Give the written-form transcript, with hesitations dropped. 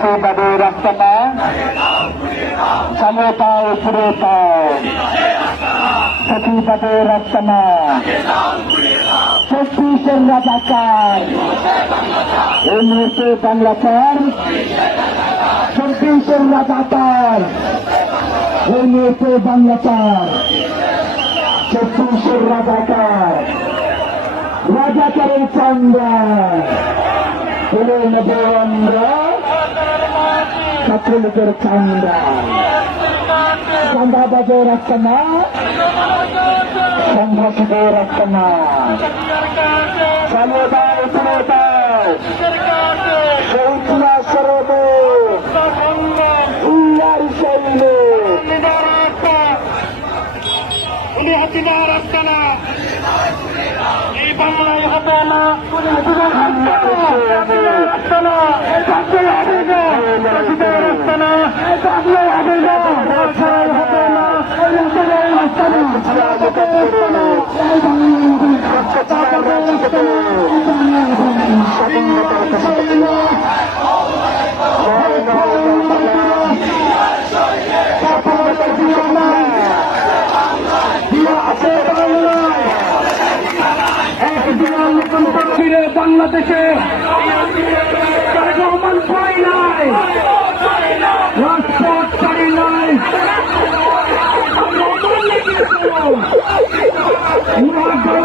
ফ্যাসিবাদের আস্তানা চালিয়ে পাও পুড়ে পাও, ফ্যাসিবাদের আস্তানা 36-এর রাজাকার এই মুহূর্তে বাংলা চার, 36-এর রাজাকার এই মুহূর্তে বাংলা চার, 36-এর রাজাকার, রাজাকারের চান্দা তুলে নেব আমরা ছাত্রলীগের চান্দা, চান্দাবাজের আস্তানা, সন্ত্রাসীদের আস্তানা চালিয়ে দাও তুলে দাও, শহীদুল্লাহ সরবে উল্লার শৈলে এই বাংলায় হবে না, বাংলাদেশে রহমান পাই নাই, রাজপথ ছাড়ি নাই, আমরা